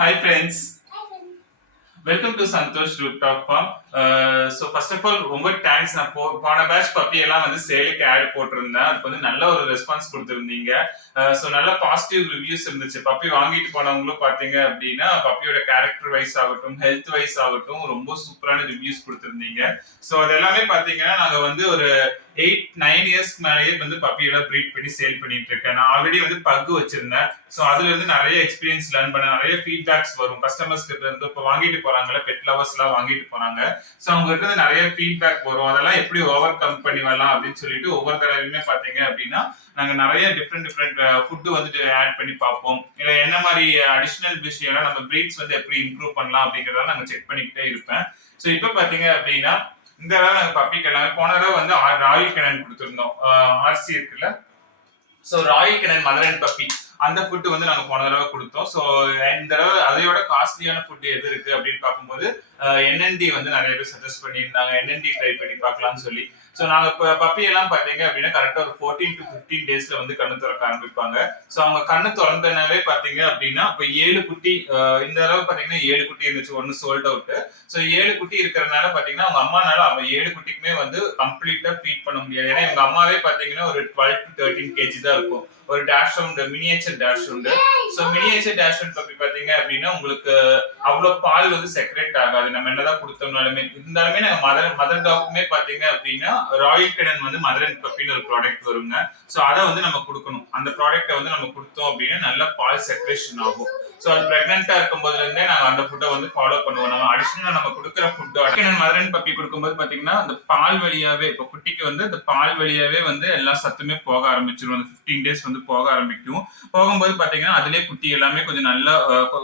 Hi friends, welcome to Santhosh rooftop farm. So first of all, ரொம்ப thanks. நான் போன batch puppy எல்லாம் வந்து சேலுக்கு ஆட் போட்டிருந்தேன். அதுக்கு வந்து நல்ல ஒரு ரெஸ்பான்ஸ் கொடுத்துருந்தீங்க. ஸோ நல்ல பாசிட்டிவ் ரிவ்யூஸ் இருந்துச்சு. பப்பி வாங்கிட்டு போனவங்களும் பார்த்தீங்க அப்படின்னா பப்பியோட கேரக்டர் வைஸ் ஆகட்டும், ஹெல்த் வைஸ் ஆகட்டும் ரொம்ப சூப்பரான ரிவ்யூஸ் கொடுத்துருந்தீங்க. ஸோ அது எல்லாமே பார்த்தீங்கன்னா நாங்கள் வந்து ஒரு 8-9 இயர்ஸ்க்கு மேலேயே வந்து பப்பியெல்லாம் ப்ரீட் பண்ணி சேல் பண்ணிட்டு இருக்கேன். நான் ஆல்ரெடி வந்து பக்கு வச்சிருந்தேன். ஸோ அதுல இருந்து நிறைய எக்ஸ்பீரியன்ஸ் லேர்ன் பண்ண, நிறைய ஃபீட்பேக்ஸ் வரும் கஸ்டமர்ஸ் கிட்ட இருந்து. இப்போ வாங்கிட்டு போறாங்கல்ல, பெட் லவர்ஸ் எல்லாம் வாங்கிட்டு போறாங்க. ஸோ அவங்க கிட்ட இருந்து நிறைய ஃபீட்பேக் வரும். அதெல்லாம் எப்படி ஓவர் கம் பண்ணி வரலாம் அப்படின்னு சொல்லிட்டு ஒவ்வொரு தடவையுமே பாத்தீங்க அப்படின்னா நாங்க நிறைய டிஃப்ரெண்ட் ஃபுட்டு வந்துட்டு ஆட் பண்ணி பார்ப்போம். இல்ல என்ன மாதிரி அடிஷனல் விஷயம்லாம் நம்ம பிரீட்ஸ் வந்து எப்படி இம்ப்ரூவ் பண்ணலாம் அப்படிங்கறத நாங்க செக் பண்ணிக்கிட்டே இருப்பேன். ஸோ இப்போ பாத்தீங்க அப்படின்னா இந்த தடவை நாங்க பப்பிக்கு எல்லாமே போன தடவை வந்து ராயல் கெனன் கொடுத்துருந்தோம். ஆர்சி இருக்குல்ல, so Royal canon mother and puppy அந்த ஃபுட்டு வந்து நாங்கள் போன தடவை கொடுத்தோம். ஸோ இந்த தடவை அதையோட காஸ்ட்லியான ஃபுட்டு எது இருக்கு அப்படின்னு பார்க்கும்போது என்என்டி வந்து நிறைய பேர் சஜஸ்ட் பண்ணியிருந்தாங்க. என்என்டி ட்ரை பண்ணி பார்க்கலாம்னு சொல்லி. ஸோ நாங்கள் இப்போ பப்பி எல்லாம் பார்த்தீங்க அப்படின்னா கரெக்டாக ஒரு 14 to 15 டேஸ்ல வந்து கண்ணு திறக்க ஆரம்பிப்பாங்க. ஸோ அவங்க கண்ணு திறந்தனாலே பார்த்தீங்க அப்படின்னா இப்போ 7 குட்டி, இந்த தடவை பார்த்தீங்கன்னா 7 குட்டி இருந்துச்சு, ஒன்று சோல்ட் அவுட். ஸோ 7 குட்டி இருக்கிறதுனால பார்த்தீங்கன்னா அவங்க அம்மானால அவங்க 7 குட்டிக்குமே வந்து கம்ப்ளீட்டா ஃபீட் பண்ண முடியாது. ஏன்னா எங்க அம்மாவே பார்த்தீங்கன்னா ஒரு 12 to 13 kg தான் இருக்கும். ஒரு டேஷ்ஹவுண்ட், மினியேச்சர் டேஷ்ஹவுண்ட். ஸோ மினியேச்சர் டேஷ்ஹவுண்ட் பப்பி பாத்தீங்க அப்படின்னா உங்களுக்கு அவ்வளவு பால் வந்து செக்ரேட் ஆகாது நம்ம என்னதான் கொடுத்தோம்னாலுமே. இருந்தாலுமே நாங்க மதர் டாக்குமே பாத்தீங்க அப்படின்னா ராயல் கெனன் வந்து மதர் அண்ட் பப்பின்னு ஒரு ப்ராடக்ட் வருங்க. ஸோ அதை வந்து நம்ம கொடுக்கணும். அந்த ப்ராடக்ட்டை வந்து நம்ம கொடுத்தோம் அப்படின்னா நல்ல பால் செக்ரேஷன் ஆகும். ஸோ அது பிரெக்னெண்டா இருக்கும் போதுல இருந்தே நாங்க அந்த ஃபுட்டை வந்து ஃபாலோ பண்ணுவோம். நம்ம அடிஷனலா நம்ம கொடுக்குற ஃபுட் மதர் அண்ட் பப்பி கொடுக்கும்போது பாத்தீங்கன்னா அந்த பால் வழியாவே, இப்போ குட்டிக்கு வந்து அந்த பால் வழியாவே வந்து எல்லா சத்துமே போக ஆரம்பிச்சிடும். அந்த 15 டேஸ் வந்து போக ஆரம்பிக்கும். போகும்போது பாத்தீங்கன்னா அதுலயே குட்டி எல்லாமே கொஞ்சம் நல்லா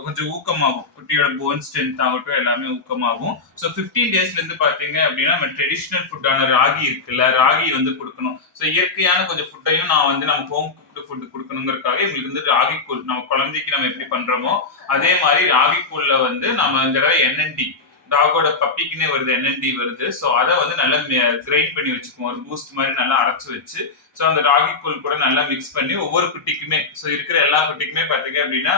கொஞ்சம் ஊக்கமாகும். குட்டியோட போன் ஸ்ட்ரென்த் ஆகட்டும் எல்லாமே ஊக்கமாகும். ஸோ 15 டேஸ்ல இருந்து பாத்தீங்க அப்படின்னா நம்ம ட்ரெடிஷனல் ஃபுட்டான ராகி இருக்குல்ல, ராகி வந்து கொடுக்கணும். ஸோ இயற்கையான கொஞ்சம் ஃபுட்டையும் நான் வந்து நம்ம ஹோம் ஃபுட் கொடுக்கணுங்கிறதுக்காக எங்களுக்கு வந்து ராகி கூழ், நம்ம குழந்தைக்கு நம்ம எப்படி பண்றோமோ அதே மாதிரி ராகி கூழ்ல வந்து நம்ம இந்த தடவை என்என்டி டாகோட பப்பிக்குன்னே வருது, என்என்டி வருது. ஸோ அதை வந்து நல்லா கிரைண்ட் பண்ணி வச்சுக்குவோம். ஒரு பூஸ்ட் மாதிரி நல்லா அரைச்சு வச்சு ஸோ அந்த ராகி கூழ் கூட நல்லா மிக்ஸ் பண்ணி ஒவ்வொரு குட்டிக்குமே, ஸோ இருக்கிற எல்லா குட்டிக்குமே பார்த்தீங்க அப்படின்னா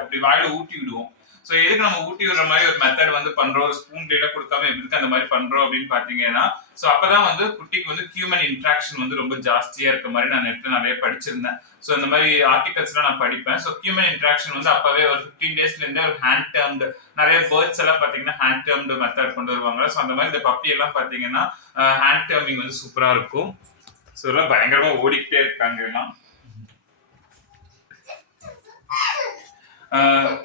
இப்படி வாயில ஊட்டி விடுவோம். ஸோ எதுக்கு நம்ம ஊட்டி விடுற மாதிரி ஒரு மெத்தட் வந்து பண்றோம், ஒரு ஸ்பூன் டேட்டா கொடுக்காம எதுக்கு அந்த மாதிரி பண்றோம் அப்படின்னு பாத்தீங்கன்னா, ஸோ அப்பதான் வந்து குட்டிக்கு வந்து ஹியூமன் இன்ட்ராக்ஷன் வந்து ரொம்ப ஜாஸ்தியா இருக்க மாதிரி நான் நெட்ல நிறைய படிச்சிருந்தேன். ஸோ இந்த மாதிரி ஆர்டிகல்ஸ்லாம் நான் படிப்பேன். ஸோ ஹியூமன் இன்ட்ராக்ஷன் வந்து அப்பவே ஒரு 15 டேஸ்ல இருந்தே ஒரு ஹேண்ட் டேர்ம்டு, நிறைய பேர்ட்ஸ் எல்லாம் பாத்தீங்கன்னா ஹேண்ட் டேர்ம்டு மெத்தட் கொண்டு வருவாங்க. ஸோ அந்த மாதிரி இந்த பப்பி எல்லாம் பாத்தீங்கன்னா ஹேண்ட் டேர்மிங் வந்து சூப்பரா இருக்கும். ஸோ எல்லாம் பயங்கரமா ஓடிக்கிட்டே இருக்காங்க எல்லாம்.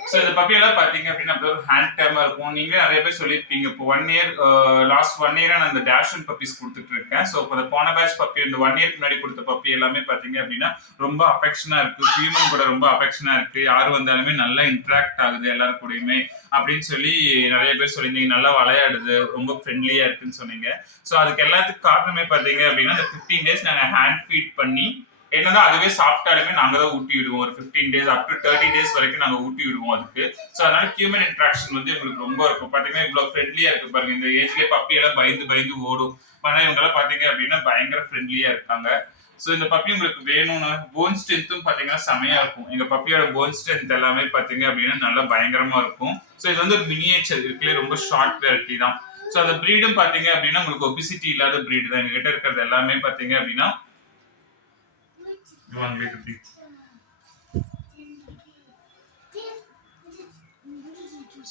ஸோ இந்த பப்பி எல்லாம் பாத்தீங்க அப்படின்னா ஹேண்ட் டேர்மா இருக்கும். நீங்க நிறைய பேர் சொல்லியிருப்பீங்க. இப்போ 1 இயர், லாஸ்ட் 1 இயரா நான் இந்த டேஷ்ஹவுண்ட் பப்பீஸ் கொடுத்துட்டு இருக்கேன். ஸோ இப்போ போன பேட்ச் பப்பி, இந்த 1 இயர்க்கு முன்னாடி கொடுத்த பப்பி எல்லாமே பாத்தீங்க அப்படின்னா ரொம்ப அஃபெக்ஷனா இருக்கு, ஹியூமன் கூட ரொம்ப அஃபெக்ஷனா இருக்கு, யாரு வந்தாலுமே நல்லா இன்ட்ராக்ட் ஆகுது எல்லாரு கூடயுமே அப்படின்னு சொல்லி நிறைய பேர் சொல்லியிருந்தீங்க. நல்லா விளையாடுது, ரொம்ப ஃப்ரெண்ட்லியா இருக்குன்னு சொன்னீங்க. ஸோ அதுக்கு எல்லாத்துக்கும் காரணமே பாத்தீங்க அப்படின்னா இந்த 15 டேஸ் நாங்க ஹேண்ட் ஃபீட் பண்ணி, என்னதான் அதுவே சாப்பிட்டாலுமே நாங்க தான் ஊட்டி விடுவோம். ஒரு 15 டேஸ் அப் டு 30 டேஸ் வரைக்கும் நாங்க ஊட்டி விடுவோம் அதுக்கு. ஸோ அதனால ஹியூமன் இன்ட்ராக்ஷன் வந்து உங்களுக்கு ரொம்ப இருக்கும். பாத்தீங்கன்னா இவ்வளவு ஃப்ரெண்ட்லியா இருக்கு பாருங்க. இந்த ஏஜ்லயே பப்பி எல்லாம் பயந்து ஓடும். ஆனா இவங்க எல்லாம் பாத்தீங்க அப்படின்னா பயங்கர ஃப்ரெண்ட்லியா இருக்காங்க. ஸோ இந்த பப்பி உங்களுக்கு வேணும்னு போன் ஸ்ட்ரென்த்தும் பாத்தீங்கன்னா செமையா இருக்கும். எங்க பப்பியோட போன் ஸ்ட்ரென்த் எல்லாமே பாத்தீங்க அப்படின்னா நல்லா பயங்கரமா இருக்கும். ஸோ இது வந்து ஒரு மினியேச்சர் இருக்குல்ல, ரொம்ப ஷார்ட் வெரைட்டி தான். ஸோ அந்த பிரீடும் பாத்தீங்க அப்படின்னா உங்களுக்கு ஒபிசிட்டி இல்லாத பிரீடு தான். எங்க கிட்ட இருக்கிறது எல்லாமே பாத்தீங்க அப்படின்னா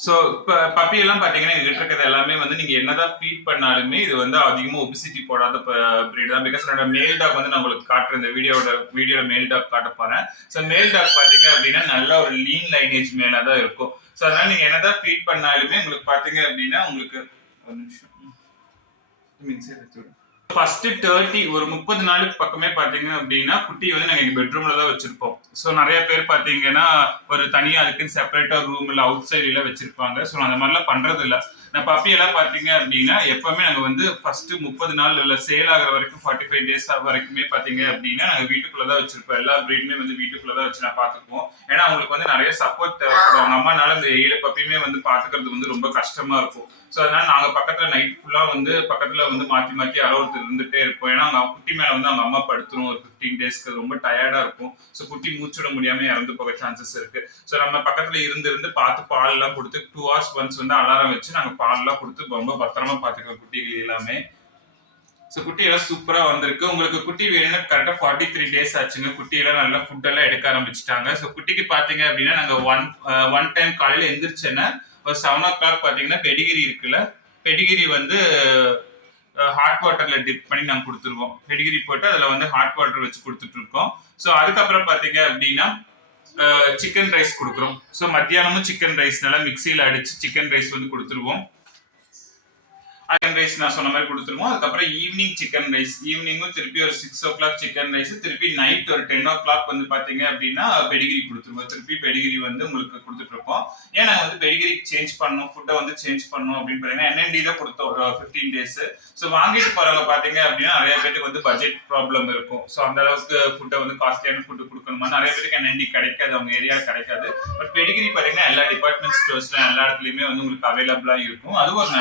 ஸோ இப்போ பப்பி எல்லாம் பாத்தீங்கன்னா எங்க கிட்ட இருக்கிறது எல்லாமே வந்து நீங்க என்னதான் ஃபீட் பண்ணாலுமே இது வந்து அதிகமா ஒபிசிட்டி போடாத பிரீட் தான். பிகாஸ் என்னோட மேல் டாக் வந்து நான் உங்களுக்கு காட்டுறேன், இந்த வீடியோட மேல் டாக் காட்ட போறேன். ஸோ மேல் டாக் பாத்தீங்க அப்படின்னா நல்ல ஒரு லீன் லைனேஜ் மேல தான் இருக்கும். ஸோ அதனால நீங்க என்னதான் ஃபீட் பண்ணாலுமே உங்களுக்கு பாத்தீங்க அப்படின்னா உங்களுக்கு ஒரு நிமிஷம் ஃபர்ஸ்ட் 30 ஒரு 30 நாளுக்கு பக்கமே பாத்தீங்க அப்படின்னா குட்டி வந்து நாங்க எங்க பெட்ரூம்ல தான் வச்சிருப்போம். ஸோ நிறைய பேர் பாத்தீங்கன்னா ஒரு தனியா அதுக்குன்னு செப்பரேட்டா ரூம் இல்ல அவுட் சைட்ல வச்சிருப்பாங்க. ஸோ அந்த மாதிரிலாம் பண்றது இல்ல. நான் பப்பி எல்லாம் பாத்தீங்க அப்படின்னா எப்பவுமே நாங்க வந்து ஃபர்ஸ்ட் 30 நாள் இல்ல சேல் ஆகிற வரைக்கும் 45 டேஸ் வரைக்குமே பாத்தீங்க அப்படின்னா நாங்க வீட்டுக்குள்ளதான் வச்சிருப்போம். எல்லா பிரீடுமே வந்து வீட்டுக்குள்ளதான் வச்சு நான் பாத்துக்குவோம். ஏன்னா அவங்களுக்கு வந்து நிறைய சப்போர்ட் தேவைப்படும். அவங்க அம்மானால இந்த 7 பப்பியுமே வந்து பாத்துக்கிறது வந்து ரொம்ப கஷ்டமா இருக்கும். ஸோ அதனால நாங்க பக்கத்துல நைட் ஃபுல்லா வந்து பக்கத்துல வந்து மாத்தி யாரோ ஒருத்தர் இருந்துட்டே இருப்போம். ஏன்னா அவங்க குட்டி மேல வந்து அவங்க அம்மா படுத்துரும் ஒரு 15 டேஸ்க்கு, ரொம்ப டயர்டா இருக்கும். ஸோ குட்டி மூச்சுட முடியாம இறந்து போக சான்சஸ் இருக்கு. ஸோ நம்ம பக்கத்துல இருந்து பார்த்து பால் எல்லாம் கொடுத்து 2 ஹவர்ஸ் ஒன்ஸ் வந்து அலாரம் வச்சு நாங்க பால் எல்லாம் கொடுத்து ரொம்ப பத்திரமா பாத்துக்கிறோம் குட்டிகள் எல்லாமே. ஸோ குட்டி எல்லாம் சூப்பரா வந்திருக்கு. உங்களுக்கு குட்டி வேணும்னா கரெக்டா 43 டேஸ் ஆச்சுங்க. குட்டி எல்லாம் நல்லா ஃபுட் எல்லாம் எடுக்க ஆரம்பிச்சுட்டாங்க. ஸோ குட்டிக்கு பாத்தீங்க அப்படின்னா நாங்க ஒன் டைம் காலையில எந்திரிச்சேன்னா ஒரு 7 o'clock பாத்தீங்கன்னா பெடிகிரி இருக்குல்ல, பெடிகிரி வந்து ஹாட் வாட்டர்ல டிப் பண்ணி நாங்க கொடுத்துருவோம். பெடிகிரி போட்டு அதுல வந்து ஹாட் வாட்டர் வச்சு கொடுத்துட்டு இருக்கோம். ஸோ அதுக்கப்புறம் பாத்தீங்க அப்படின்னா சிக்கன் ரைஸ் கொடுக்குறோம். ஸோ மத்தியானமும் சிக்கன் ரைஸ் நல்லா மிக்சியில அடிச்சு சிக்கன் ரைஸ் வந்து கொடுத்துருவோம். சிக்கன் ரைஸ் நான் சொன்ன மாதிரி கொடுத்துருவோம். அதுக்கப்புறம் ஈவினிங் சிக்கன் ரைஸ், ஈவினிங்கும் திருப்பி ஒரு 6 o'clock சிக்கன் ரைஸ், திருப்பி நைட் ஒரு 10 o'clock வந்து பாத்தீங்க அப்படின்னா பெடிகிரி கொடுத்துருவோம். திருப்பி பெடிகிரி வந்து உங்களுக்கு கொடுத்துட்டு இருக்கோம். ஏன் நாங்க வந்து பெடிகிரி சேஞ்ச் பண்ணணும், ஃபுட்டை வந்து சேஞ்ச் பண்ணணும் அப்படின்னு பாத்தீங்கன்னா NND தான் கொடுத்தோம் 15 டேஸ். ஸோ வாங்கிட்டு போறவங்க பாத்தீங்க அப்படின்னா நிறைய பேருக்கு வந்து பட்ஜெட் ப்ராப்ளம் இருக்கும். ஸோ அந்த அளவுக்கு ஃபுட்டை வந்து காஸ்ட்லியான ஃபுட்டு கொடுக்கணுமா, நிறைய பேருக்கு NND கிடைக்காது, அவங்க ஏரியா கிடைக்காது. பட் பெடிகிரி பாத்தீங்கன்னா எல்லா டிபார்ட்மெண்ட் ஸ்டோர்ஸ்ல எல்லா இடத்துலயுமே வந்து உங்களுக்கு அவைலபிளா இருக்கும். அதுவும் ஒரு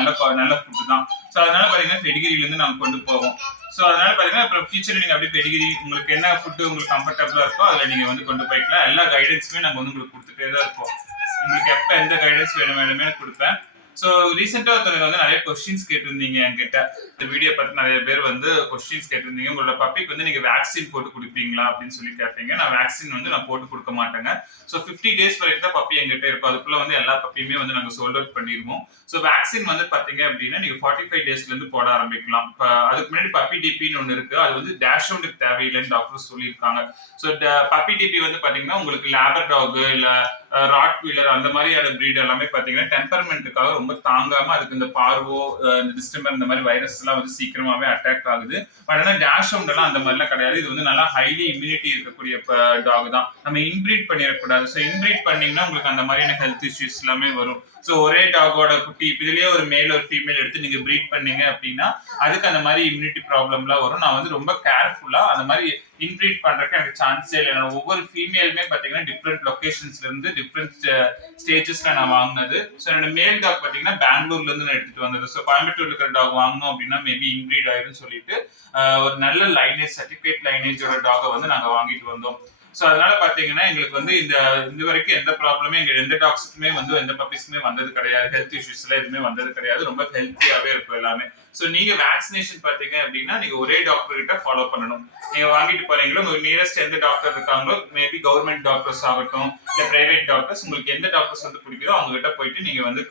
நல்ல ஃபுட்டு தான். ஸோ அதனால பாத்தீங்கன்னா பெடிகிரில இருந்து நாங்க கொண்டு போவோம். ஸோ அதனால பாத்தீங்கன்னா அப்புறம் ஃபியூச்சர்ல நீங்க அப்படியே பெடிகிரி உங்களுக்கு என்ன ஃபுட்டு உங்களுக்கு கம்ஃபர்டபுளா இருக்கோ அதுல நீங்க வந்து கொண்டு போய்க்கலாம். எல்லா கைடன்ஸுமே நாங்க வந்து உங்களுக்கு கொடுத்துட்டே தான் இருப்போம். உங்களுக்கு எப்ப எந்த கைடன்ஸ் வேணுமே கொடுப்பேன். ஸோ ரீசெண்டா ஒருத்தவங்க வந்து நிறைய கொஸ்டின்ஸ் கேட்டிருந்தீங்க என்கிட்ட. இந்த வீடியோ பார்த்து நிறைய பேர் வந்து கொஸ்டின்ஸ் கேட்டிருந்தீங்க. உங்களோட பப்பிக்கு வந்து நீங்க வேக்சின் போட்டு கொடுப்பீங்களா அப்படின்னு சொல்லி கேட்பீங்க. நான் வேக்சின் வந்து நான் போட்டு கொடுக்க மாட்டேங்க. ஸோ 50 டேஸ் வரைக்கும் தான் பப்பி எங்கிட்ட இருக்கும். அதுக்குள்ள வந்து எல்லா பப்பியுமே வந்து நாங்க சோல்ட் அவுட் பண்ணிடுவோம். ஸோ வேக்சின் வந்து பாத்தீங்க அப்படின்னா நீங்க 45 டேஸ்ல இருந்து போட ஆரம்பிக்கலாம். அதுக்கு முன்னாடி பப்பி டிபின்னு ஒன்று இருக்கு. அது வந்து டேஷ்ஹவுண்டுக்கு தேவையில்லைன்னு டாக்டர் சொல்லியிருக்காங்க. ஸோ பப்பி டிபி வந்து பாத்தீங்கன்னா உங்களுக்கு லேபர் டாக் இல்ல ராட் வீலர் அந்த மாதிரியான பிரீட் எல்லாமே பாத்தீங்கன்னா டெம்பர்மெண்ட்டுக்காக ரொம்ப தாங்காம அதுக்கு இந்த பார்வோ இந்த டிஸ்டம்பர் இந்த மாதிரி வைரஸ் எல்லாம் வந்து சீக்கிரமாவே அட்டாக் ஆகுது. பட் ஆனா டேஷ்ஹவுண்ட் எல்லாம் அந்த மாதிரிலாம் கிடையாது. இது வந்து நல்லா ஹைலி இம்யூனிட்டி இருக்கக்கூடிய டாக் தான். நம்ம இன்பிரீட் பண்ணிடக்கூடாது. ஸோ இன்பிரீட் பண்ணீங்கன்னா உங்களுக்கு அந்த மாதிரியான ஹெல்த் இஷ்யூஸ் எல்லாமே வரும். ஸோ ஒரே டாகோட குட்டி இதுலயே ஒரு மேல் ஒரு ஃபீமேல் எடுத்து நீங்க பிரீட் பண்ணீங்க அப்படின்னா அதுக்கு அந்த மாதிரி இம்யூனிட்டி ப்ராப்ளம்லாம் வரும். நான் வந்து ரொம்ப கேர்ஃபுல்லா அந்த மாதிரி இன்பிரீட் பண்றதுக்கு எனக்கு சான்ஸே இல்லை. ஒவ்வொரு ஃபீமேலுமே பாத்தீங்கன்னா டிஃப்ரெண்ட் லொகேஷன்ஸ்ல இருந்து டிஃப்ரெண்ட் ஸ்டேஜஸ்ல நான் வாங்கினது. ஸோ என்னோட மேல் டாக் பாத்தீங்கன்னா பெங்களூர்ல இருந்து நான் எடுத்துட்டு வந்தது. ஸோ கோயம்புத்தூர்ல இருக்கிற டாக் வாங்கணும் அப்படின்னா மேபி இன்பிரீட் ஆயிரும் சொல்லிட்டு ஒரு நல்ல லைனேஜ் சர்டிபிகேட் லைனேஜோட டாகை வந்து நாங்க வாங்கிட்டு வந்தோம். ஸோ அதனால பாத்தீங்கன்னா எங்களுக்கு வந்து இந்த வரைக்கும் எந்த ப்ராப்ளமே எங்க எந்த டாக்ஸுக்குமே வந்து எந்த பப்பீஸ்க்குமே வந்தது கிடையாது. ஹெல்த் இஷ்யூஸ்ல எதுவுமே வந்தது கிடையாது. ரொம்ப ஹெல்த்தியாவே இருக்கும் எல்லாமே. ஸோ நீங்க வேக்சினேஷன் பாத்தீங்க அப்படின்னா நீங்க ஒரே டாக்டர் கிட்ட ஃபாலோ பண்ணணும். நீங்க வாங்கிட்டு போறீங்களோ உங்க நியரஸ்ட் எந்த டாக்டர் இருக்காங்களோ மேபி கவர்மெண்ட் டாக்டர்ஸ் ஆகட்டும் இல்ல பிரைவேட் டாக்டர்ஸ் உங்களுக்கு எந்த டாக்டர்ஸ் வந்து பிடிக்குதோ அவங்க கிட்ட போயிட்டு நீங்க வந்து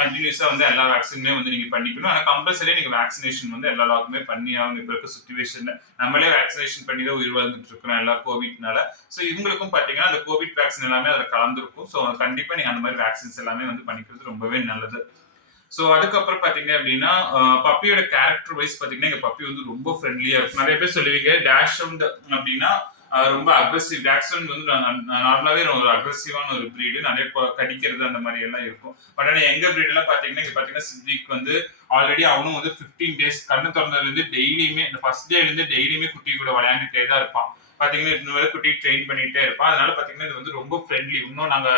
கண்டினியூஸா வந்து எல்லா வேக்சினுமே வந்து நீங்க பண்ணிக்கணும். ஆனா கம்பல்சரியா நீங்க வேக்சினேஷன் வந்து எல்லா டாக்குமே பண்ணி ஆகணும். இப்ப இருக்க சுச்சுவேஷன்ல நம்மளே வேக்சினேஷன் பண்ணி தான் உயிர் வாழ்ந்துட்டு இருக்கிறோம் எல்லா கோவிட்னால. ஸோ இவங்களுக்கும் பாத்தீங்கன்னா அந்த கோவிட் வேக்சின் எல்லாமே அதுல கலந்துருக்கும். ஸோ கண்டிப்பா நீங்க அந்த மாதிரி வேக்சின்ஸ் எல்லாமே வந்து பண்ணிக்கிறது ரொம்பவே நல்லது. ஸோ அதுக்கப்புறம் பாத்தீங்க அப்படின்னா பப்பியோட கேரக்டர் வைஸ் பாத்தீங்கன்னா எங்க பப்பி வந்து ரொம்ப ஃப்ரெண்ட்லியா இருக்கும். நிறைய பேர் சொல்லுவீங்க டேஷ்ஹவுண்ட் அப்படின்னா ரொம்ப அக்ரெசிவ். டேஷ்ஹவுண்ட் வந்து நார்மலாவே ஒரு அக்ரெசிவான ஒரு பிரீடு, நிறைய கடிக்கிறது அந்த மாதிரி எல்லாம் இருக்கும். பட் ஆனா எங்க பிரீட் எல்லாம் பாத்தீங்கன்னா இங்க பாத்தீங்கன்னா சித்விக் வந்து ஆல்ரெடி அவனும் வந்து 15 டேஸ் கண்ணு திறந்ததுல இருந்து டெய்லியுமே இந்த ஃபர்ஸ்ட் டேல இருந்து டெய்லியுமே குட்டி கூட விளையாண்டுட்டே தான் இருப்பான். பாத்தீங்கன்னா இந்த மாதிரி குட்டி ட்ரெயின் பண்ணிட்டே இருப்பான். அதனால பாத்தீங்கன்னா இது வந்து ரொம்ப ஃப்ரெண்ட்லி. இன்னும் நாங்க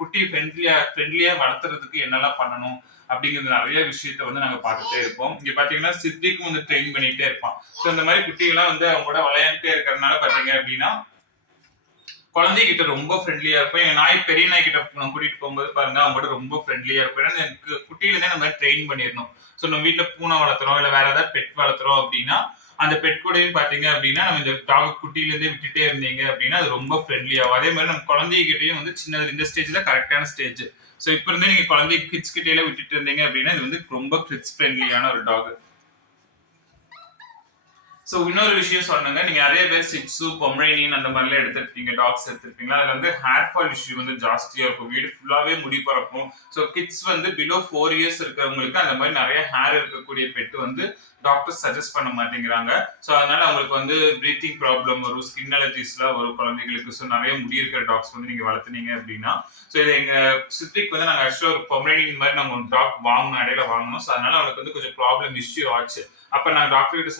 குட்டி ஃப்ரெண்ட்லியா வளர்த்துறதுக்கு என்னெல்லாம் பண்ணணும் அப்படிங்கிறது நிறைய விஷயத்த வந்து நாங்க பார்த்துட்டே இருப்போம். இங்க பாத்தீங்கன்னா சித்திக்கும் வந்து ட்ரெயின் பண்ணிட்டே இருப்பான். ஸோ இந்த மாதிரி குட்டிகள்லாம் வந்து அவங்க கூட விளையாண்டுட்டே இருக்கிறதுனால பாத்தீங்க அப்படின்னா குழந்தைகிட்ட ரொம்ப ஃப்ரெண்ட்லியா இருக்கும். எங்க நாய் பெரிய நாய் கிட்ட கூட்டிட்டு போகும்போது பாருங்க அவங்க கூட ரொம்ப ஃப்ரெண்ட்லியா இருக்கும். ஏன்னா எனக்கு குட்டியில இருந்தே நம்ம ட்ரெயின் பண்ணிடணும். ஸோ நம்ம வீட்டுல பூனை வளர்த்துறோம் இல்ல வேற ஏதாவது பெட் வளர்த்துறோம் அப்படின்னா அந்த பெட் கூடயும் பாத்தீங்க அப்படின்னா நம்ம இந்த டாக் குட்டியில இருந்தே விட்டுட்டே இருந்தீங்க அப்படின்னா அது ரொம்ப ஃப்ரெண்ட்லி ஆகும். அதே மாதிரி நம்ம குழந்தைகிட்டையும் வந்து சின்னது இந்த ஸ்டேஜ்ல கரெக்டான ஸ்டேஜ். ஸோ இப்ப இருந்தே நீங்க குழந்தை கிட்ஸ் கிட்டே விட்டுட்டு இருந்தீங்க அப்படின்னா இது வந்து ரொம்ப கிட்ஸ் ஃப்ரெண்ட்லியான ஒரு டாக். ஸோ இன்னொரு விஷயம் சொன்னாங்க, நீங்க நிறைய பேர் சிட்ஸு பொமரேனியன் அந்த மாதிரிலாம் எடுத்துருப்பீங்க, டாக்ஸ் எடுத்துருப்பீங்களா. அதுல வந்து ஹேர் ஃபால் இஷ்யூ வந்து ஜாஸ்தியா இருக்கும். வீடு ஃபுல்லாவே முடி பறக்கும். ஸோ கிட்ஸ் வந்து பிலோ 4 years இருக்கிறவங்களுக்கு அந்த மாதிரி நிறைய ஹேர் இருக்கக்கூடிய பெட் வந்து டாக்டர் சஜஸ்ட் பண்ண மாட்டேங்கிறாங்க. ஸோ அதனால அவங்களுக்கு வந்து பிரீத்திங் ப்ராப்ளம் வரும், ஸ்கின் அலர்ஜிஸ்லாம் வரும் குழந்தைகளுக்கு. ஸோ நிறைய முடி இருக்கிற டாக்ஸ் வந்து நீங்க வளர்த்துனீங்க அப்படின்னா ஸோ இது எங்க சித்திக்கு வந்து நாங்கள் ஆக்சுவலாக ஒரு பொமரேனியன் மாதிரி நாங்கள் ஒரு டாக் வாங்கணும், இடையில வாங்கணும். ஸோ அதனால அவங்களுக்கு வந்து கொஞ்சம் ப்ராப்ளம் இஷ்யூ ஆச்சு. அப்ப நான் டாக்டர் கிட்ட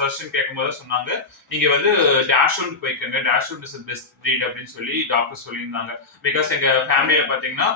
சஜஷன் கேட்கும்போது சொன்னாங்க, நீங்க வந்து டேஷ்ஹவுண்ட் போய்க்கோங்க, டேஷ்ஹவுண்ட் இஸ் பெஸ்ட் பிரீட் அப்படின்னு சொல்லி டாக்டர் சொல்லியிருந்தாங்க. பிகாஸ் எங்க ஃபேமிலியில பாத்தீங்கன்னா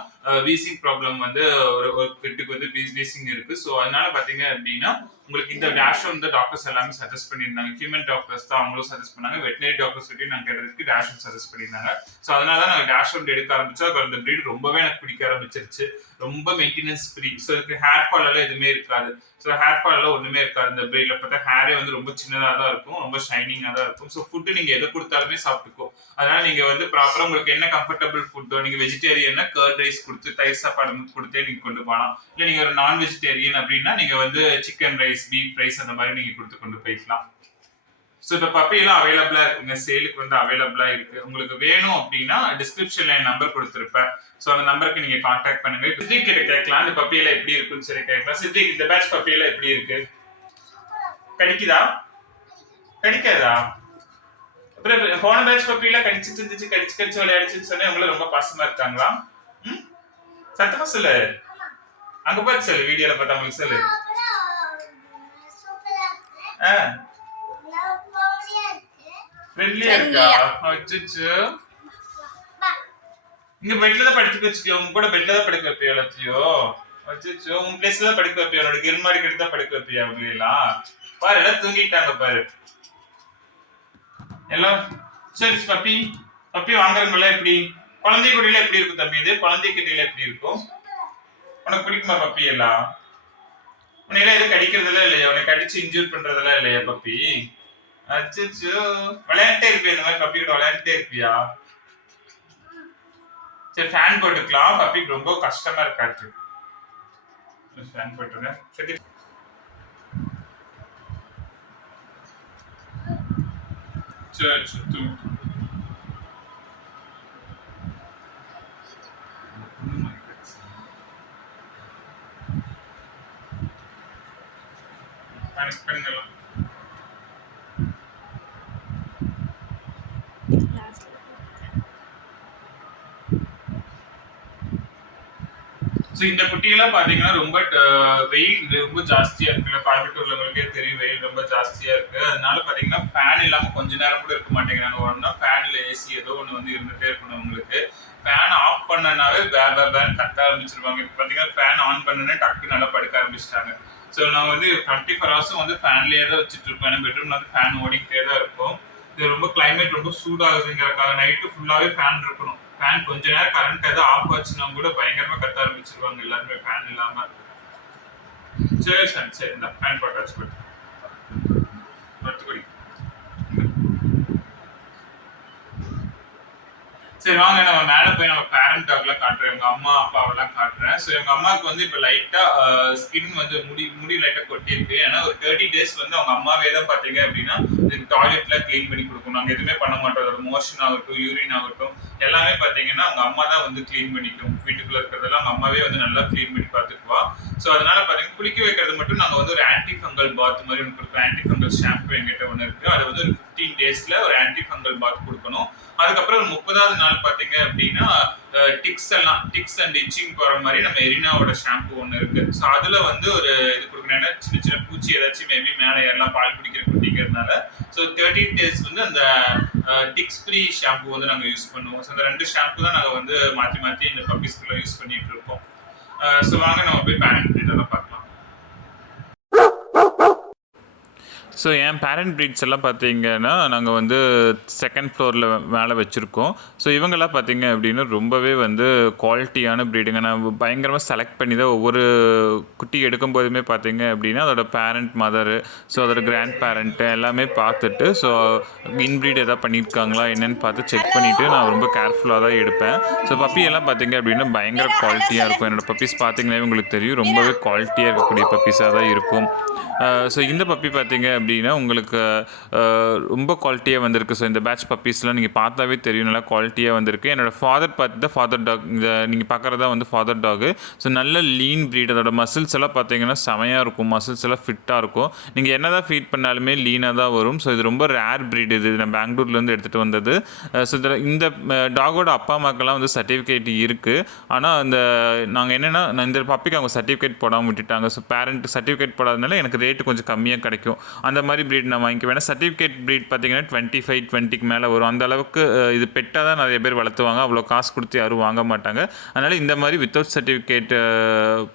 வீசிங் ப்ராப்ளம் வந்து ஒரு பெட்டுக்கு வந்து வீசிங் இருக்கு. ஸோ அதனால பாத்தீங்க அப்படின்னா உங்களுக்கு இந்த டேஷ் வந்து டாக்டர்ஸ் எல்லாமே சஜஸ்ட் பண்ணியிருந்தாங்க. ஹியூமன் டாக்டர்ஸ் தான் அவங்களும் சஜஸ்ட் பண்ணாங்க. வெட்டினரி டாக்டர்ஸ் கிட்டயும் நாங்கள் கேட்டதுக்கு டேஷ் சஜஸ்ட் பண்ணியிருந்தாங்க. ஸோ அதனால தான் நாங்கள் டேஷ் எடுக்க ஆரம்பிச்சோம். அப்புறம் அந்த ப்ரீட் ரொம்பவே எனக்கு பிடிக்க ஆரம்பிச்சிருச்சு. ரொம்ப மெயின்டெனன்ஸ் ஃப்ரீ. ஸோ இதுக்கு ஹேர் ஃபால் எல்லாம் எதுவுமே இருக்காது. ஸோ ஹேர் ஃபால் எல்லாம் ஒன்றுமே இருக்காது. இந்த ப்ரீட்ல பார்த்தா ஹேரே வந்து ரொம்ப சின்னதாக தான் இருக்கும். ரொம்ப ஷைனிங்காக தான் இருக்கும். ஸோ ஃபுட்டு நீங்கள் எதை கொடுத்தாலுமே சாப்பிட்டுக்கும். அதனால நீங்க வந்து ப்ராப்பரா உங்களுக்கு என்ன கம்ஃபர்டபுள் ஃபுட்டோ, நீங்க வெஜிடேரியன்னா கர்ட் ரைஸ் கொடுத்து தயிர் சாப்பாடு கொடுத்தே நீங்க கொண்டு போகலாம். இல்ல நீங்க ஒரு நான் வெஜிடேரியன் அப்படின்னா நீங்க வந்து சிக்கன் ரைஸ், பீஃப் ரைஸ் அந்த மாதிரி நீங்க கொடுத்து கொண்டு போய்க்கலாம். ஸோ இப்போ பப்பியெல்லாம் அவைலபிளா இருக்குங்க. சேலுக்கு வந்து அவைலபிளா இருக்கு. உங்களுக்கு வேணும் அப்படின்னா டிஸ்கிரிப்ஷன்ல என் நம்பர் கொடுத்துருப்பேன். ஸோ அந்த நம்பருக்கு நீங்க கான்டாக்ட் பண்ணுங்க. சித்திக் கிட்ட கேட்கலாம் இந்த பப்பியெல்லாம் எப்படி இருக்குன்னு சொல்லி கேட்கலாம். சித்திக் இந்த பேட்ச் பப்பியெல்லாம் எப்படி இருக்கு? கடிக்குதா? கடிக்காதா? அப்புறம் போன பேட்ச் பப்பியெல்லாம் கடிச்சிட்டு இருந்துச்சு, கடிச்சு விளையாடிச்சுன்னு சொன்னா உங்களை ரொம்ப பாசமா இருக்காங்களா? சத்தமா சொல்லு. அங்க பார்த்து சொல்லு, வீடியோல பார்த்தா உங்களுக்கு சொல்லு. ஃப்ரெண்ட்லியா இருக்கா? அச்சச்சோ. இங்க பெட்ல தான் படுத்துக்க வச்சுக்கோ. உங்க கூட பெட்ல தான் படுக்க வைப்பியா எல்லாத்தையும்? அச்சச்சோ. உங்க பிளேஸ்ல தான் படுக்க வைப்பியா? உன்னோட கிருமாடி கிட்ட தான் படுக்க வைப்பியா? அப்படியெல்லாம் பாரு, எல்லாம் தூங்கிட்டாங்க பாரு எல்லாம். சரி பப்பி, பப்பி வாங்குறவங்கள எப்படி? குழந்தை குடியில எப்படி இருக்கும் தம்பி? இது குழந்தை கிட்டியில எப்படி இருக்கும்? உனக்கு பிடிக்குமா பப்பி எல்லாம்? உன்னையெல்லாம் எதுவும் கடிக்கிறதெல்லாம் இல்லையா? உனக்கு கடிச்சு இன்ஜூர் பண்றதெல்லாம் இல்லையா பப்பி? அச்சோ. விளையாண்டே இருப்பியா? இந்த மாதிரி பப்பி கூட விளையாண்டே இருப்பியா? சரி ஃபேன் போட்டுக்கலாம். பப்பிக்கு ரொம்ப கஷ்டமா இருக்காது. ஃபேன் போட்டுருங்க. சரி சரி. பண்ணுங்கலாம். ஸோ இந்த குட்டியெல்லாம் பார்த்தீங்கன்னா ரொம்ப வெயில் ரொம்ப ஜாஸ்தியா இருக்குல்ல. கோயம்புத்தூர்ல உங்களுக்கே தெரியும் வெயில் ரொம்ப ஜாஸ்தியா இருக்கு. அதனால பார்த்தீங்கன்னா ஃபேன் இல்லாமல் கொஞ்ச நேரம் கூட இருக்க மாட்டேங்கிறாங்க. ஒன்னா ஃபேன் இல்லை ஏசி ஏதோ ஒன்று வந்து இருந்துகிட்டே இருக்கணும் உங்களுக்கு. ஃபேன் ஆஃப் பண்ணனாவே பேன் கத்த ஆரம்பிச்சிருவாங்க. இப்போ பார்த்தீங்கன்னா ஃபேன் ஆன் பண்ணனே டக்கு நல்லா படுக்க ஆரம்பிச்சிட்டாங்க. ஸோ நான் வந்து 24 ஹவர்ஸும் வந்து ஃபேன்லேயே தான் வச்சுட்டு இருப்பேன். ஏன்னா பெட்ரூம்ல வந்து ஃபேன் ஓடிக்கிட்டே தான் இருக்கும். இது ரொம்ப கிளைமேட் ரொம்ப சூடாகுதுங்கிறக்காக நைட்டு ஃபுல்லாகவே ஃபேன் இருக்கணும். ஃபேன் கொஞ்ச நேரம் கரண்ட் ஏதாவது ஆஃப் ஆச்சுன்னா கூட பயங்கரமா கத்த ஆரம்பிச்சிருவாங்க எல்லாருமே ஃபேன் இல்லாம. சரி சார், சரி இந்த ஃபேன் போட்டாச்சு படுத்துக்கொடி. சரி வாங்க நம்ம மேல போய் நம்ம பேரண்ட் டாக்லாம் காட்டுறேன். எங்க அம்மா அப்பாவெல்லாம் காட்டுறேன். ஸோ எங்க அம்மாவுக்கு வந்து இப்போ லைட்டா ஸ்கின் வந்து முடி லைட்டா கொட்டிருக்கு. ஏன்னா ஒரு 30 டேஸ் வந்து அவங்க அம்மாவே தான் பாத்தீங்க அப்படின்னா இதுக்கு டாய்லெட்ல கிளீன் பண்ணி கொடுக்கணும். நாங்க எதுவுமே பண்ண மாட்டோம். அதோட மோஷன் ஆகட்டும், யூரின் ஆகட்டும் எல்லாமே பாத்தீங்கன்னா அவங்க அம்மா தான் வந்து கிளீன் பண்ணிக்கும். வீட்டுக்குள்ள இருக்கிறதெல்லாம் அவங்க அம்மாவே வந்து நல்லா கிளீன் பண்ணி பார்த்துக்குவா. ஸோ அதனால பாத்தீங்கன்னா குளிக்க வைக்கிறது மட்டும் நாங்க வந்து ஒரு ஆன்டி ஃபங்கல் பாத் மாதிரி ஒன்று கொடுப்போம். ஆன்டி ஃபங்கல் ஷாம்பு எங்கிட்ட ஒன்று இருக்கு. அதை வந்து ஒரு 15 டேஸ்ல ஒரு ஆன்டி ஃபங்கல் பாத் கொடுக்கணும். அதுக்கப்புறம் 30வது நாள் பாத்தீங்க அப்படின்னா டிக்ஸ் அண்ட் இச்சிங் போற மாதிரி நம்ம எரினாவோட ஷாம்பு ஒன்று இருக்கு. ஸோ அதுல வந்து ஒரு இது கொடுக்கணும். சின்ன சின்ன பூச்சி ஏதாச்சும் மேபி மேலே ஏறலாம் பால் குடிக்கிற குட்டிங்கிறதுனால. ஸோ 13 டேஸ் வந்து அந்த டிக்ஸ் ஃப்ரீ ஷாம்பு வந்து நாங்கள் யூஸ் பண்ணுவோம். ஸோ அந்த 2 ஷாம்பு தான் நாங்கள் வந்து மாற்றி மாற்றி இந்த பப்பீஸ்க்குள்ள யூஸ் பண்ணிட்டு இருக்கோம். ஸோ வாங்க நம்ம போய் பேரண்ட் ப்ரீடெல்லாம் பார்க்கலாம். ஸோ என் பேரண்ட் ப்ரீட்ஸ் எல்லாம் பார்த்தீங்கன்னா நாங்கள் வந்து செகண்ட் ஃப்ளோரில் மேலே வச்சுருக்கோம். ஸோ இவங்கெல்லாம் பார்த்தீங்க அப்படின்னா ரொம்பவே வந்து குவாலிட்டியான ப்ரீடுங்க. நான் பயங்கரமாக செலக்ட் பண்ணி தான் ஒவ்வொரு குட்டி எடுக்கும் போதுமே பார்த்தீங்க அப்படின்னா அதோட பேரண்ட் மதரு, ஸோ அதோட கிராண்ட் பேரண்ட்டு எல்லாமே பார்த்துட்டு ஸோ இன்ப்ரீட் எதாவது பண்ணியிருக்காங்களா என்னென்னு பார்த்து செக் பண்ணிவிட்டு நான் ரொம்ப கேர்ஃபுல்லாக தான் எடுப்பேன். ஸோ பப்பியெல்லாம் பார்த்தீங்க அப்படின்னா பயங்கர குவாலிட்டியாக இருக்கும். என்னோடய பப்பீஸ் பார்த்தீங்கன்னா உங்களுக்கு தெரியும் ரொம்பவே குவாலிட்டியாக இருக்கக்கூடிய பப்பீஸாக தான் இருக்கும். ஸோ இந்த பப்பி பார்த்தீங்க அப்படின்னா உங்களுக்கு ரொம்ப குவாலிட்டியாக வந்திருக்கு. ஸோ இந்த பேட்ச் பப்பீஸ்லாம் நீங்கள் பார்த்தாவே தெரியும் நல்லா குவாலிட்டியாக வந்திருக்கு. என்னோடய ஃபாதர் பார்த்து தான் ஃபாதர் டாக். இந்த நீங்கள் பார்க்குறதா வந்து ஃபாதர் டாகு. ஸோ நல்ல லீன் ப்ரீட். அதோட மசில்ஸ் எல்லாம் பார்த்தீங்கன்னா செமையாக இருக்கும். மசில்ஸ் எல்லாம் ஃபிட்டாக இருக்கும். நீங்கள் என்ன தான் ஃபீட் பண்ணாலுமே லீனாக தான் வரும். ஸோ இது ரொம்ப ரேர் ப்ரீட். இது நான் பெங்களூர்லேருந்து எடுத்துகிட்டு வந்தது. ஸோ இதில் இந்த டாகோட அப்பா அம்மாக்கெல்லாம் வந்து சர்டிஃபிகேட் இருக்குது. ஆனால் அந்த நாங்கள் என்னென்னா இந்த பப்பிக்கு அவங்க சர்டிஃபிகேட் போடாமல் விட்டுட்டாங்க. ஸோ பேரண்ட் சர்டிஃபிகேட் போடாதனால எனக்கு ரேட்டு கொஞ்சம் கம்மியாக கிடைக்கும். அந்த மாதிரி ப்ரீட் நான் வாங்கிக்குவேன். ஏன்னா சர்டிஃபிகேட் ப்ரீட் பார்த்தீங்கன்னா 25-20க்கு மேலே வரும். அந்த அளவுக்கு இது பெட்டாக தான் நிறைய பேர் வளர்த்துவாங்க. அவ்வளோ காசு கொடுத்து யாரும் வாங்க மாட்டாங்க. அதனால் இந்த மாதிரி வித்தவுட் சர்டிஃபிகேட்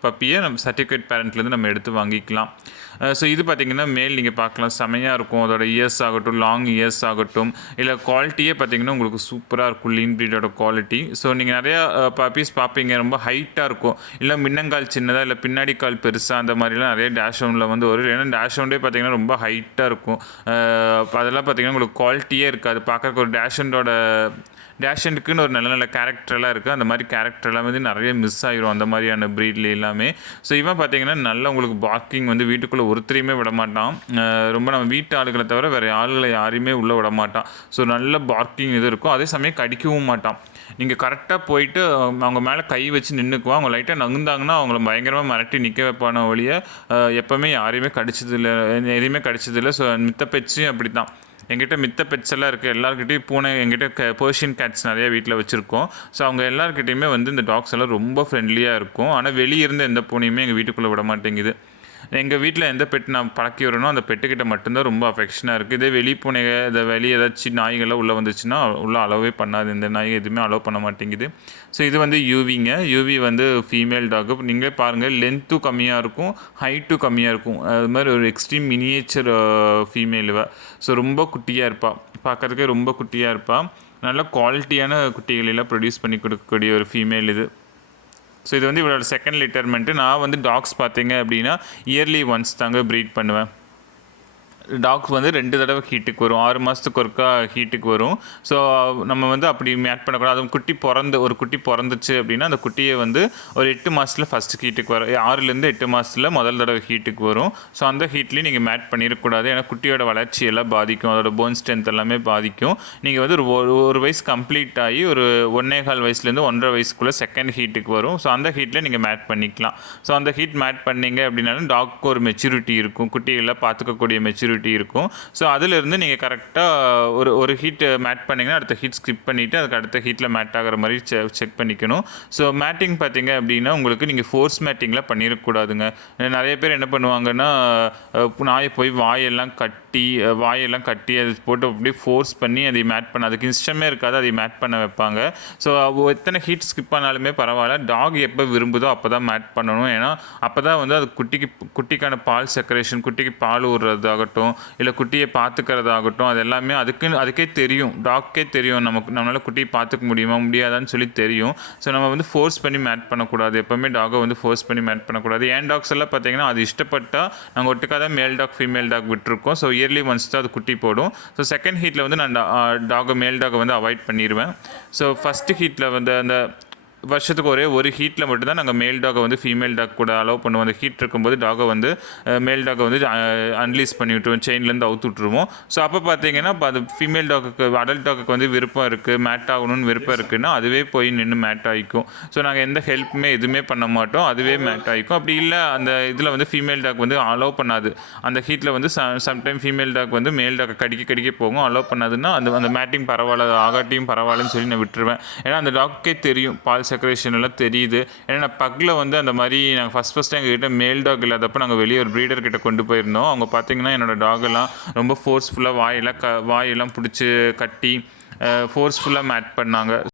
பப்பியை நம்ம சர்டிஃபிகேட் பேரண்ட்லேருந்து நம்ம எடுத்து வாங்கிக்கலாம். ஸோ இது பார்த்தீங்கன்னா மேல் நீங்கள் பார்க்கலாம் செமையாக இருக்கும். அதோட இயர்ஸ் ஆகட்டும், லாங் இயர்ஸ் ஆகட்டும், இல்லை குவாலிட்டியே பார்த்தீங்கன்னா உங்களுக்கு சூப்பராக இருக்கும் லீன் ப்ரீடோட குவாலிட்டி. ஸோ நீங்கள் நிறையா பப்பீஸ் பார்ப்பீங்க, ரொம்ப ஹைட்டாக இருக்கும், இல்லை முன்னங்கால் சின்னதாக, இல்லை பின்னாடி கால் பெருசாக, அந்த மாதிரிலாம் நிறைய டேஷ்ஹவுண்டில் வந்து வரும். ஏன்னா டேஷ்ஹவுண்டே பார்த்தீங்கன்னா ரொம்ப ஹைட்டாக இருக்கும். அதெல்லாம் பார்த்தீங்கன்னா உங்களுக்கு குவாலிட்டியே இருக்காது. பார்க்குறக்கு ஒரு டேஷண்டுக்குன்னு ஒரு நல்ல நல்ல கேரக்டர்லாம் இருக்குது. அந்த மாதிரி கேரக்டர்லாம் வந்து நிறைய மிஸ் ஆகிரும் அந்த மாதிரியான ப்ரீட்ல எல்லாமே. ஸோ இவன் பார்த்தீங்கன்னா நல்லா உங்களுக்கு பார்க்கிங் வந்து வீட்டுக்குள்ளே ஒருத்தரையுமே விட மாட்டான். ரொம்ப நம்ம வீட்டு ஆளுகளை தவிர வேறு ஆளுகளை யாரையுமே உள்ளே விட மாட்டான். ஸோ நல்ல பார்க்கிங் இது இருக்கும். அதே சமயம் கடிக்கவும் மாட்டான். நீங்கள் கரெக்டாக போயிட்டு அவங்க மேலே கை வச்சு நின்றுக்குவான். அவங்க லைட்டாக நகுந்தாங்கன்னா அவங்கள பயங்கரமாக மிரட்டி நிற்க வைப்பான ஒழிய எப்போவுமே யாரையுமே கடிச்சதில்லை, எதையுமே கடிச்சதில்லை. ஸோ மித்த பெட்ஸையும் அப்படி தான். எங்கிட்ட மித்த பெட்ஸ் எல்லாம் இருக்குது. எல்லாருக்கிட்டையும் பூனை, எங்கிட்ட பர்ஷியன் கேட்ஸ் நிறையா வீட்டில் வச்சுருக்கோம். ஸோ அவங்க எல்லாருக்கிட்டையுமே வந்து இந்த டாக்ஸ் எல்லாம் ரொம்ப ஃப்ரெண்ட்லியாக இருக்கும். ஆனால் வெளியே இருந்து எந்த பூனையுமே எங்கள் வீட்டுக்குள்ளே விட மாட்டேங்குது. எங்கள் வீட்டில் எந்த பெட் நான் பழக்கி வரணும் அந்த பெட்டுக்கிட்ட மட்டும்தான் ரொம்ப அஃபெக்ஷனாக இருக்குது. இதே வெளி பூனைங்க, இதை வெளியே ஏதாச்சும் நாய்கள்லாம் உள்ளே வந்துச்சுன்னா உள்ளே அலோவே பண்ணாது. இந்த நாய் எதுவுமே அலோவ் பண்ண மாட்டேங்குது. ஸோ இது வந்து யூவி வந்து ஃபீமேல் டாக்கு. நீங்களே பாருங்கள், லென்த்தும் கம்மியாக இருக்கும், ஹைட்டும் கம்மியாக இருக்கும். அது மாதிரி ஒரு எக்ஸ்ட்ரீம் மினியேச்சர் ஃபீமேல் இவ. ஸோ ரொம்ப குட்டியாக இருப்பாள், பார்க்குறதுக்கே ரொம்ப குட்டியாக இருப்பாள். நல்ல குவாலிட்டியான குட்டிகளெல்லாம் ப்ரொடியூஸ் பண்ணி கொடுக்கக்கூடிய ஒரு ஃபீமேல் இது. ஸோ இது வந்து இவளோட செகண்ட் லிட்டர்மெண்ட்டு. நான் வந்து டாக்ஸ் பார்த்தீங்க அப்படின்னா இயர்லி ஒன்ஸ் தாங்க ப்ரீட் பண்ணுவேன். டாக்ஸ் வந்து 2 தடவை ஹீட்டுக்கு வரும், 6 மாதத்துக்கு ஒருக்கா ஹீட்டுக்கு வரும். ஸோ நம்ம வந்து அப்படி மேட் பண்ணக்கூடாது. அதுவும் ஒரு குட்டி பிறந்துச்சு அப்படின்னா அந்த குட்டியை வந்து ஒரு 8 மாதத்தில் ஃபஸ்ட்டு ஹீட்டுக்கு வரும். 6லேருந்து 8 மாதத்தில் முதல் தடவை ஹீட்டுக்கு வரும். ஸோ அந்த ஹீட்லேயும் நீங்கள் மேட் பண்ணிடக்கூடாது. ஏன்னா குட்டியோட வளர்ச்சியெல்லாம் பாதிக்கும், அதோட போன் ஸ்ட்ரென்த் எல்லாமே பாதிக்கும். நீங்கள் வந்து ஒரு வயசு கம்ப்ளீட் ஆகி ஒரு 1.25 வயசுலேருந்து 1.5 வயசுக்குள்ளே செகண்ட் ஹீட்டுக்கு வரும். ஸோ அந்த ஹீட்டில் நீங்கள் மேட் பண்ணிக்கலாம். ஸோ அந்த ஹீட் மேட் பண்ணிங்க அப்படின்னாலும் டாக்கு ஒரு மெச்சூரிட்டி இருக்கும், குட்டிகளை பார்த்துக்கக்கூடிய மெச்சூரிட்டி இருக்கும். ஸோ அதிலிருந்து நீங்கள் கரெக்டாக ஒரு ஹீட் மேட் பண்ணிங்கன்னா அடுத்த ஹீட் ஸ்கிப் பண்ணிவிட்டு அதுக்கு அடுத்த ஹீட்டில் மேட் ஆகிற மாதிரி செக் பண்ணிக்கணும். ஸோ மேட்டிங் பார்த்தீங்க அப்படின்னா உங்களுக்கு நீங்கள் ஃபோர்ஸ் மேட்டிங்கில் பண்ணிடக்கூடாதுங்க. நிறைய பேர் என்ன பண்ணுவாங்கன்னா நாயை போய் வாயெல்லாம் கட்டி அது போட்டு அப்படியே ஃபோர்ஸ் பண்ணி அதை மேட் பண்ண, அதுக்கு இஷ்டமே இருக்காது, அதை மேட் பண்ண வைப்பாங்க. ஸோ எத்தனை ஹீட் ஸ்கிப் பண்ணாலுமே பரவாயில்ல, டாக் எப்போ விரும்புதோ அப்போ தான் மேட் பண்ணணும். ஏன்னா அப்போ தான் வந்து அது குட்டிக்கான பால் செக்ரேஷன், குட்டிக்கு பால் ஊறுறதாகட்டும், இல்லை குட்டியை பார்த்துக்கிறதாகட்டும், அது எல்லாமே அதுக்கே தெரியும், டாக்கே தெரியும் நம்மளால் குட்டியை பார்த்துக்க முடியாதான்னு சொல்லி தெரியும். ஸோ நம்ம வந்து ஃபோர்ஸ் பண்ணி மேட் பண்ணக்கூடாது. எப்போவுமே டாகை வந்து ஃபோர்ஸ் பண்ணி மேட் பண்ணக்கூடாது. ஏன் டாக்ஸ் எல்லாம் பார்த்தீங்கன்னா அது இஷ்டப்பட்டால் நாங்கள் ஒட்டுக்காக தான் மேல் டாக் ஃபீமேல் டாக் விட்டுருக்கோம். ஸோ இயர்லி ஒன்ஸ் தான் அது குட்டி போடும். ஸோ செகண்ட் ஹீட்டில் வந்து நான் மேல் டாகை வந்து அவாய்ட் பண்ணிடுவேன். ஸோ ஃபஸ்ட்டு ஹீட்டில் வந்து அந்த வருஷத்துக்கு ஒரு ஹீட்டில் மட்டும்தான் நாங்கள் மேல் டாகை வந்து ஃபீமேல் டாக் கூட அலோவ் பண்ணுவோம். அந்த ஹீட் இருக்கும்போது டாகை வந்து மேல் டாகை வந்து அன்லீஸ் பண்ணி விட்டுருவோம், செயின்லேருந்து அவுத்து விட்டுருவோம். ஸோ அப்போ பார்த்தீங்கன்னா அது ஃபீமேல் டாக்குக்கு, அடல்ட் டாக்குக்கு வந்து விருப்பம் இருக்குது, மேட் ஆகணும்னு விருப்பம் இருக்குதுன்னா அதுவே போய் நின்று மேட் ஆகிக்கும். ஸோ நாங்கள் எந்த ஹெல்ப்புமே எதுவுமே பண்ண மாட்டோம், அதுவே மேட் ஆகிக்கும். அப்படி இல்லை அந்த இதில் வந்து ஃபீமேல் டாக் வந்து அலோவ் பண்ணாது, அந்த ஹீட்டில் வந்து சம்டைம் ஃபீமேல் டாக் வந்து மேல் டாக்கை கடிக்க போகும், அலோவ் பண்ணாதுன்னா அந்த மேட்டிங் பரவாயில்ல, ஆகாட்டியும் பரவாயில்லன்னு சொல்லி நான் விட்டுருவேன். ஏன்னா அந்த டாக்கே தெரியும், பால் செக்ரேஷன் எல்லாம் தெரியுது. ஏன்னா நான் பக்கில் வந்து அந்த மாதிரி நாங்கள் ஃபஸ்ட்டு எங்ககிட்ட மேல் டாக் இல்லாதப்போ நாங்கள் வெளியே ஒரு ப்ரீடர் கிட்ட கொண்டு போயிருந்தோம். அவங்க பார்த்தீங்கன்னா என்னோடய டாகெல்லாம் ரொம்ப ஃபோர்ஸ்ஃபுல்லாக வாயெல்லாம் பிடிச்சி கட்டி ஃபோர்ஸ்ஃபுல்லாக மேட் பண்ணாங்க.